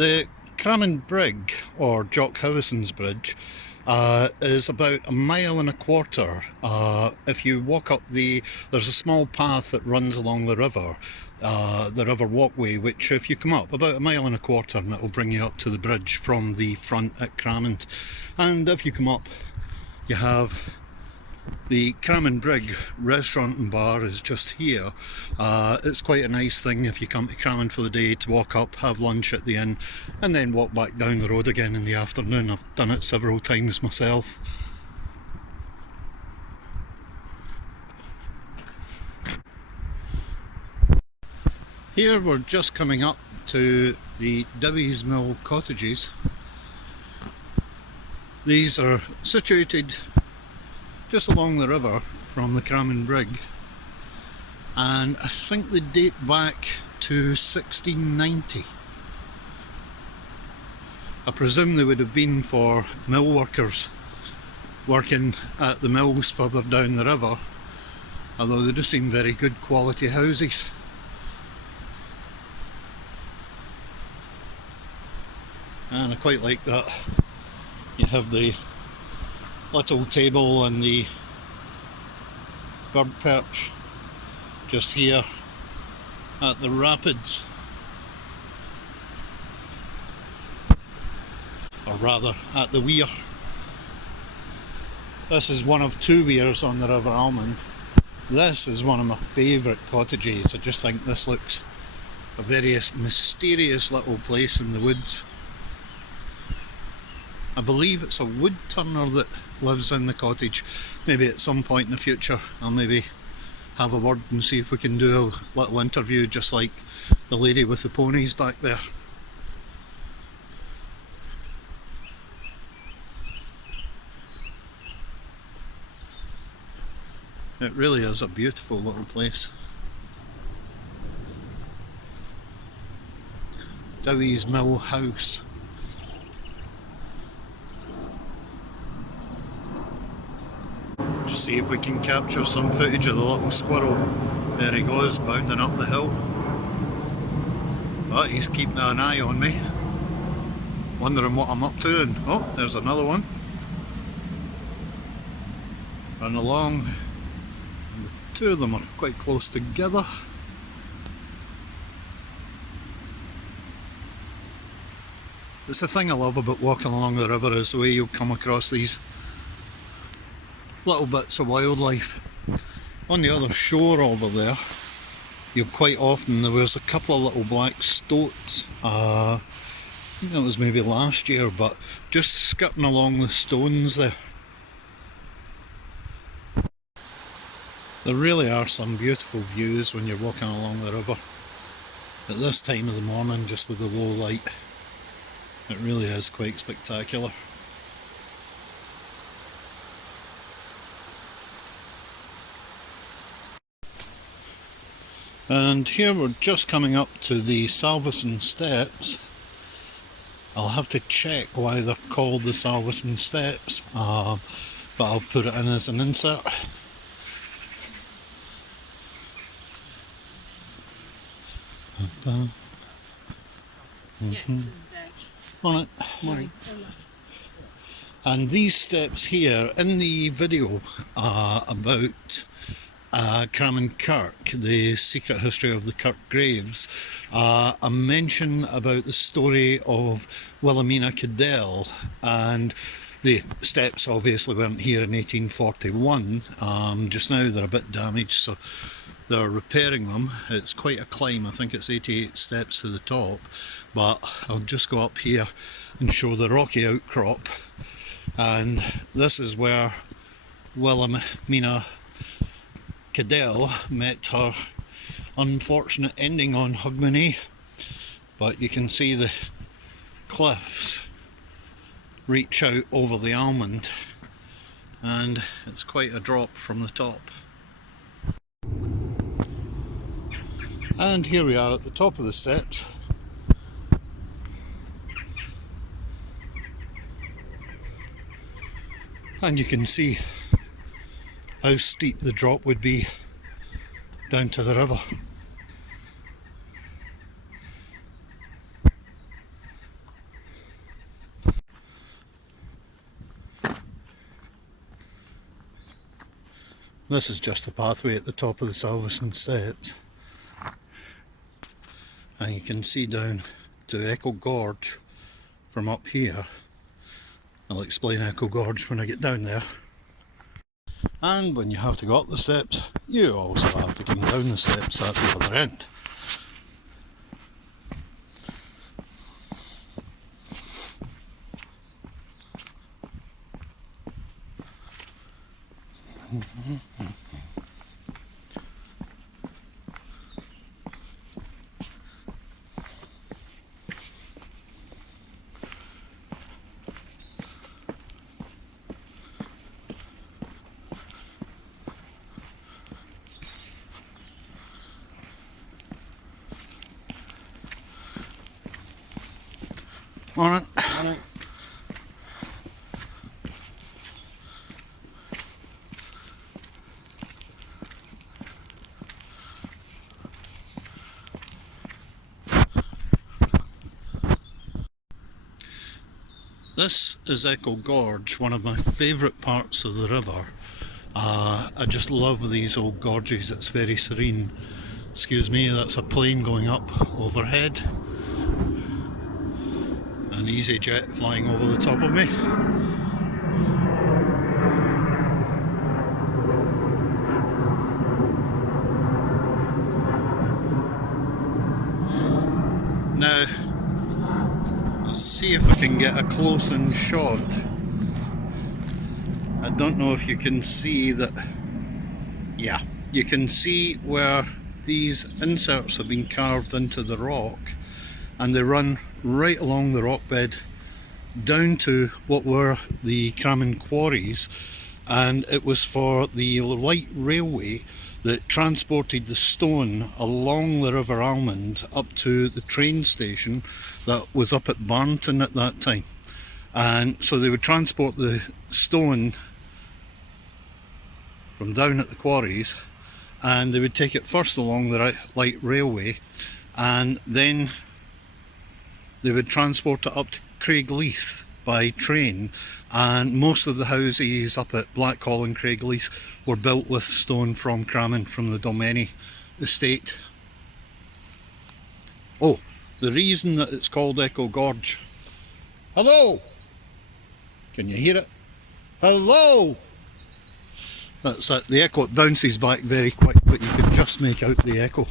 The Crammond Brig, or Jock Howeson's Bridge, is about 1.25 miles. If you walk up there's a small path that runs along the river walkway, which if you come up about 1.25 miles, and it will bring you up to the bridge from the front at Crammond. And if you come up, you have the Crammond Brig restaurant and bar is just here. It's quite a nice thing if you come to Crammond for the day to walk up, have lunch at the inn, and then walk back down the road again in the afternoon. I've done it several times myself. Here we're just coming up to the Davies Mill Cottages. These are situated just along the river from the Crammond Brig, and I think they date back to 1690. I presume they would have been for mill workers working at the mills further down the river, although they do seem very good quality houses. And I quite like that. You have the little table and the bird perch just here at the rapids, or rather at the weir. This is one of two weirs on the River Almond. This is one of my favourite cottages. I just think this looks a very mysterious little place in the woods. I believe it's a wood turner that lives in the cottage. Maybe at some point in the future I'll maybe have a word and see if we can do a little interview just like the lady with the ponies back there. It really is a beautiful little place. Davies Mill House. Just see if we can capture some footage of the little squirrel. There he goes, bounding up the hill. But he's keeping an eye on me, wondering what I'm up to, and oh, there's another one. Run along, and the two of them are quite close together. It's the thing I love about walking along the river, is the way you'll come across these little bits of wildlife. On the other shore over there, you'll quite often, there was a couple of little black stoats, I think that was maybe last year, but just skirting along the stones there. There really are some beautiful views when you're walking along the river at this time of the morning, just with the low light. It really is quite spectacular. And here we're just coming up to the Salveson Steps. I'll have to check why they're called the Salveson Steps, but I'll put it in as an insert. Morning. Morning. And these steps here, in the video about Crammond Kirk, the secret history of the Kirk graves, a mention about the story of Wilhelmina Cadell, and the steps obviously weren't here in 1841. Just now they're a bit damaged, so they're repairing them. It's quite a climb. I think it's 88 steps to the top, but I'll just go up here and show the rocky outcrop. And this is where Wilhelmina Cadell met her unfortunate ending on Hogmanay, but you can see the cliffs reach out over the Almond, and it's quite a drop from the top. And here we are at the top of the steps. And you can see how steep the drop would be down to the river. This is just the pathway at the top of the Salvesen steps, and you can see down to Echo Gorge from up here. I'll explain Echo Gorge when I get down there. And when you have to go up the steps, you also have to come down the steps at the other end. Morning. Morning. This is Echo Gorge, one of my favourite parts of the river. I just love these old gorges, it's very serene. Excuse me, that's a plane going up overhead. An easy jet flying over the top of me. Now, let's see if I can get a close-in shot. I don't know if you can see that. Yeah, you can see where these inserts have been carved into the rock, and they run right along the rock bed down to what were the Cramin quarries, and it was for the light railway that transported the stone along the River Almond up to the train station that was up at Barnton at that time. And so they would transport the stone from down at the quarries, and they would take it first along the light railway, and then they would transport it up to Craigleith by train, and most of the houses up at Blackhall and Craigleith were built with stone from Cramin, from the Domeni estate. Oh, the reason that it's called Echo Gorge. Hello! Can you hear it? Hello! That's it, the echo, it bounces back very quick, but you can just make out the echo.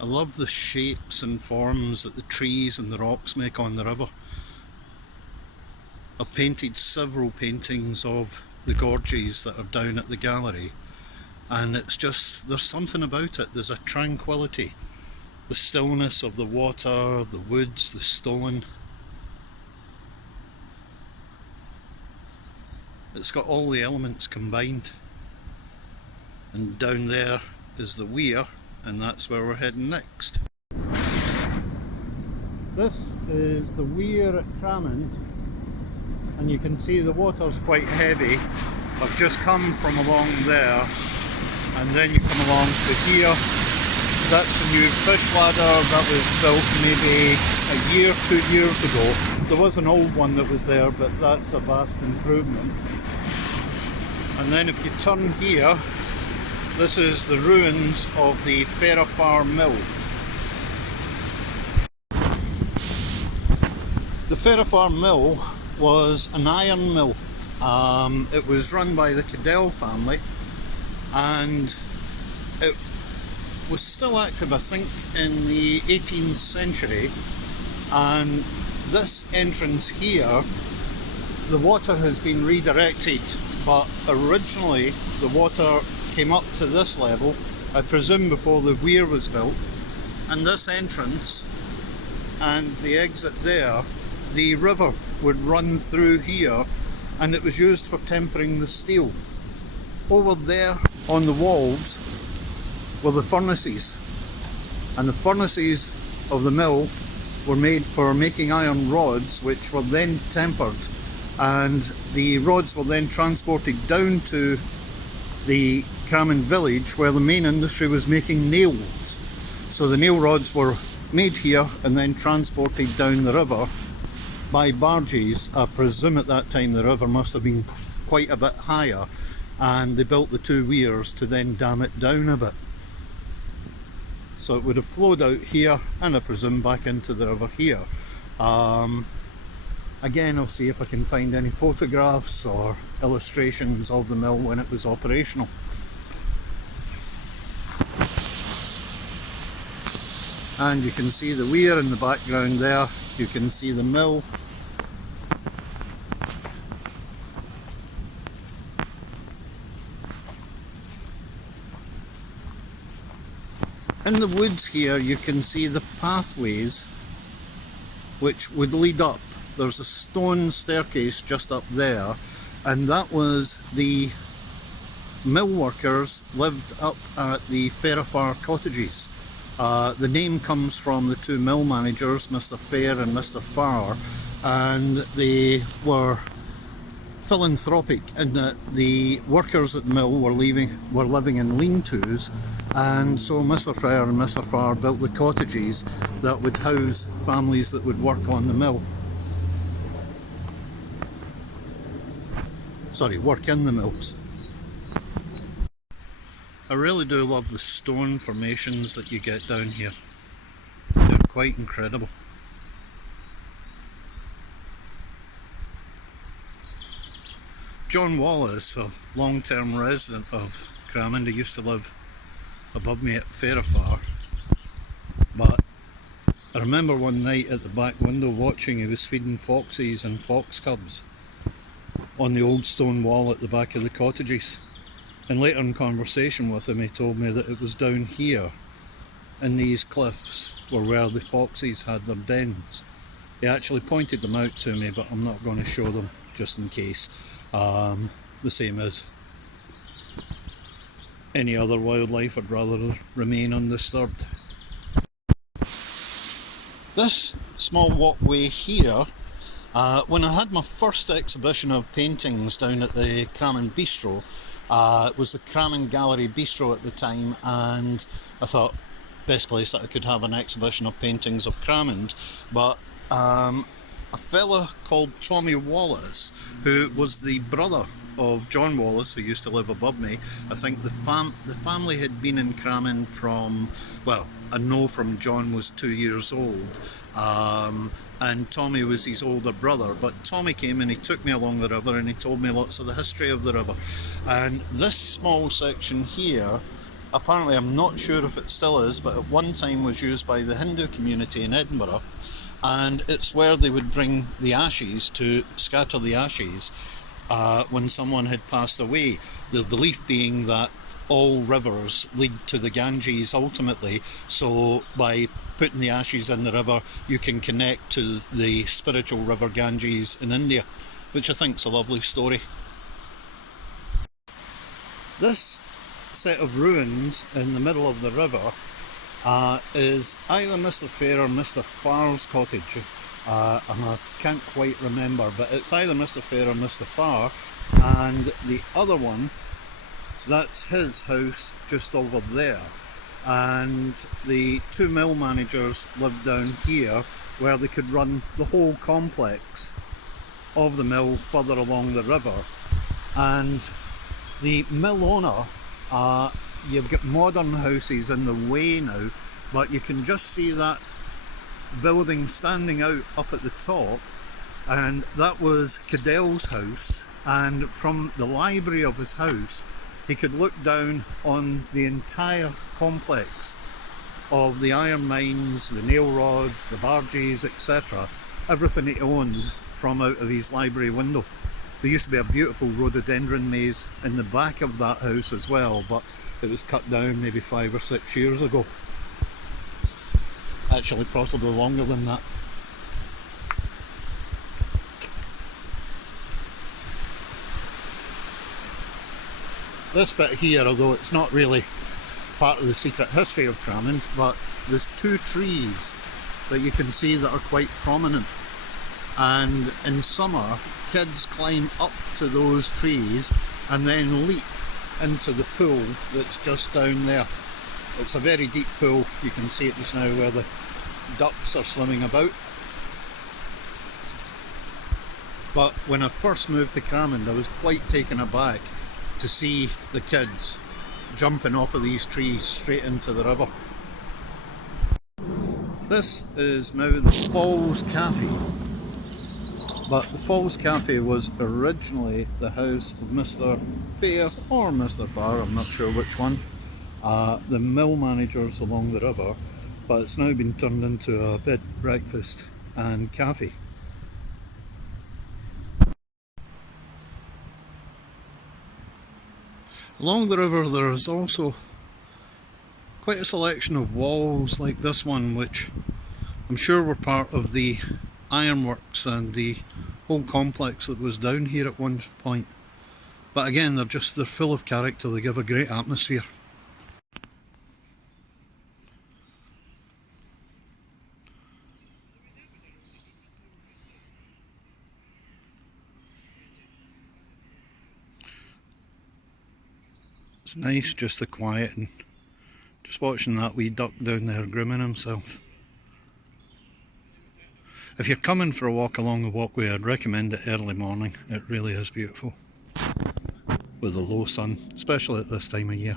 I love the shapes and forms that the trees and the rocks make on the river. I've painted several paintings of the gorges that are down at the gallery, and it's just, there's something about it, there's a tranquility. The stillness of the water, the woods, the stone. It's got all the elements combined. And down there is the weir, and that's where we're heading next. This is the weir at Cramin, and you can see the water's quite heavy. I've just come from along there, and then you come along to here. That's a new fish ladder that was built maybe a year, 2 years ago. There was an old one that was there, but that's a vast improvement. And then if you turn here, this is the ruins of the Ferrofarm Mill. The Ferrofarm Mill was an iron mill. It was run by the Cadell family, and it was still active, I think, in the 18th century. And this entrance here, the water has been redirected, but originally the water came up to this level, I presume before the weir was built, and this entrance and the exit there, the river would run through here, and it was used for tempering the steel. Over there on the walls were the furnaces, and the furnaces of the mill were made for making iron rods, which were then tempered, and the rods were then transported down to the Cramin village, where the main industry was making nails. So the nail rods were made here and then transported down the river by barges. I presume at that time the river must have been quite a bit higher, and they built the two weirs to then dam it down a bit. So it would have flowed out here, and I presume back into the river here. Again, I'll see if I can find any photographs or illustrations of the mill when it was operational. And you can see the weir in the background there. You can see the mill. In the woods here you can see the pathways which would lead up. There's a stone staircase just up there, and that was the mill workers lived up at the Ferrofarm Cottages. The name comes from the two mill managers, Mr. Fair and Mr. Farr, and they were philanthropic in that the workers at the mill were living in lean-tos, and so Mr. Fair and Mr. Farr built the cottages that would house families that would work on the mill. Sorry, work in the mills. I really do love the stone formations that you get down here. They're quite incredible. John Wallace, a long-term resident of Cramond, he used to live above me at Ferrofarm, but I remember one night at the back window watching, he was feeding foxes and fox cubs on the old stone wall at the back of the cottages. And later in conversation with him, he told me that it was down here in these cliffs were where the foxes had their dens. He actually pointed them out to me, but I'm not going to show them just in case. The same as any other wildlife, I'd rather remain undisturbed. This small walkway here, when I had my first exhibition of paintings down at the Cramond Bistro, it was the Cramond Gallery Bistro at the time, and I thought best place that I could have an exhibition of paintings of Cramond, but a fella called Tommy Wallace, who was the brother of John Wallace, who used to live above me. I think the family had been in Cramond from, well, I know from John was 2 years old, and Tommy was his older brother, but Tommy came and he took me along the river and he told me lots of the history of the river. And this small section here, apparently, I'm not sure if it still is, but at one time was used by the Hindu community in Edinburgh, and it's where they would bring the ashes to scatter the ashes when someone had passed away. The belief being that all rivers lead to the Ganges ultimately, so by putting the ashes in the river you can connect to the spiritual river Ganges in India, which I think is a lovely story. This set of ruins in the middle of the river is either Mr. Fair or Mr. Farr's cottage, and I can't quite remember, but it's either Mr. Fair or Mr. Farr, and the other one, that's his house just over there. And the two mill managers lived down here where they could run the whole complex of the mill further along the river. And the mill owner, you've got modern houses in the way now, but you can just see that building standing out up at the top, and that was Cadell's house, and from the library of his house he could look down on the entire complex of the iron mines, the nail rods, the barges, etc. Everything he owned from out of his library window. There used to be a beautiful rhododendron maze in the back of that house as well, but it was cut down maybe 5 or 6 years ago. Actually, possibly longer than that. This bit here, although it's not really part of the secret history of Cramond, but there's two trees that you can see that are quite prominent, and in summer kids climb up to those trees and then leap into the pool that's just down there. It's a very deep pool, you can see it just now where the ducks are swimming about. but when I first moved to Crammond I was quite taken aback to see the kids jumping off of these trees straight into the river. This is now the Falls Cafe, but the Falls Cafe was originally the house of Mr. Fair or Mr. Farr, I'm not sure which one, the mill managers along the river, but it's now been turned into a bed, breakfast and cafe. Along the river there is also quite a selection of walls like this one, which I'm sure were part of the ironworks and the whole complex that was down here at one point. But again, they're full of character, they give a great atmosphere. It's nice just the quiet and just watching that wee duck down there grooming himself. If you're coming for a walk along the walkway, I'd recommend it early morning. It really is beautiful with the low sun, especially at this time of year.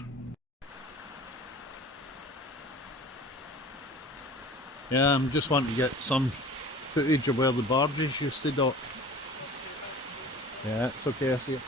Yeah, I'm just wanting to get some footage of where the barges used to dock. Yeah, it's okay, I see it.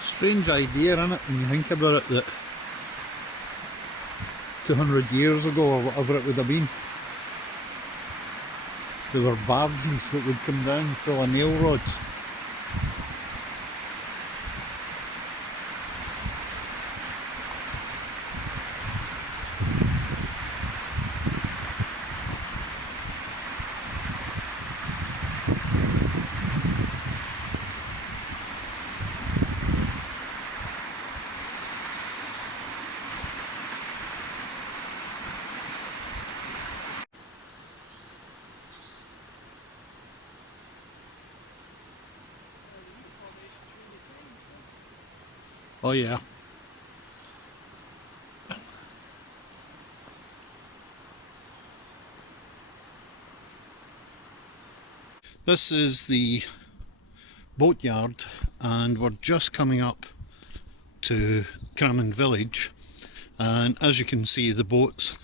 Strange idea, isn't it, when you think about it, that 200 years ago or whatever it would have been, there were barges that would come down full of nail rods. Oh yeah. This is the Boatyard and we're just coming up to Crammond village, and as you can see the boats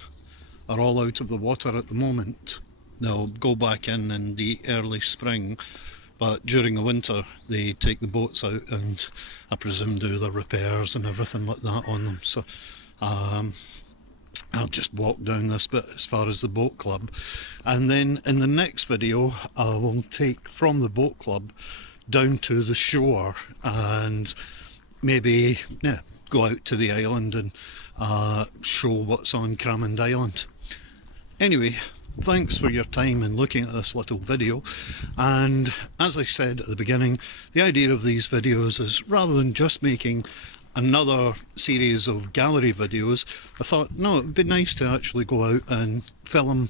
are all out of the water at the moment. They'll go back in the early spring, but during the winter they take the boats out and I presume do the repairs and everything like that on them. So I'll just walk down this bit as far as the boat club, and then in the next video I will take from the boat club down to the shore and maybe go out to the island and show what's on Crammond Island. Anyway, thanks for your time in looking at this little video, and as I said at the beginning, the idea of these videos is rather than just making another series of gallery videos, I thought no, it would be nice to actually go out and film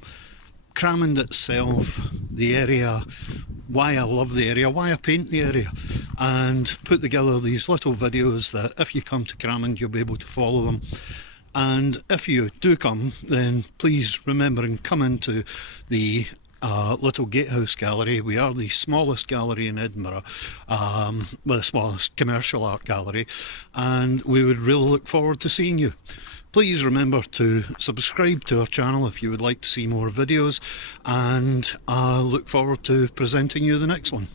Crammond itself, the area, why I love the area, why I paint the area, and put together these little videos that if you come to Crammond you'll be able to follow them. And if you do come, then please remember and come into the Little Gatehouse Gallery. We are the smallest gallery in Edinburgh, the smallest commercial art gallery, and we would really look forward to seeing you. Please remember to subscribe to our channel if you would like to see more videos, and I look forward to presenting you the next one.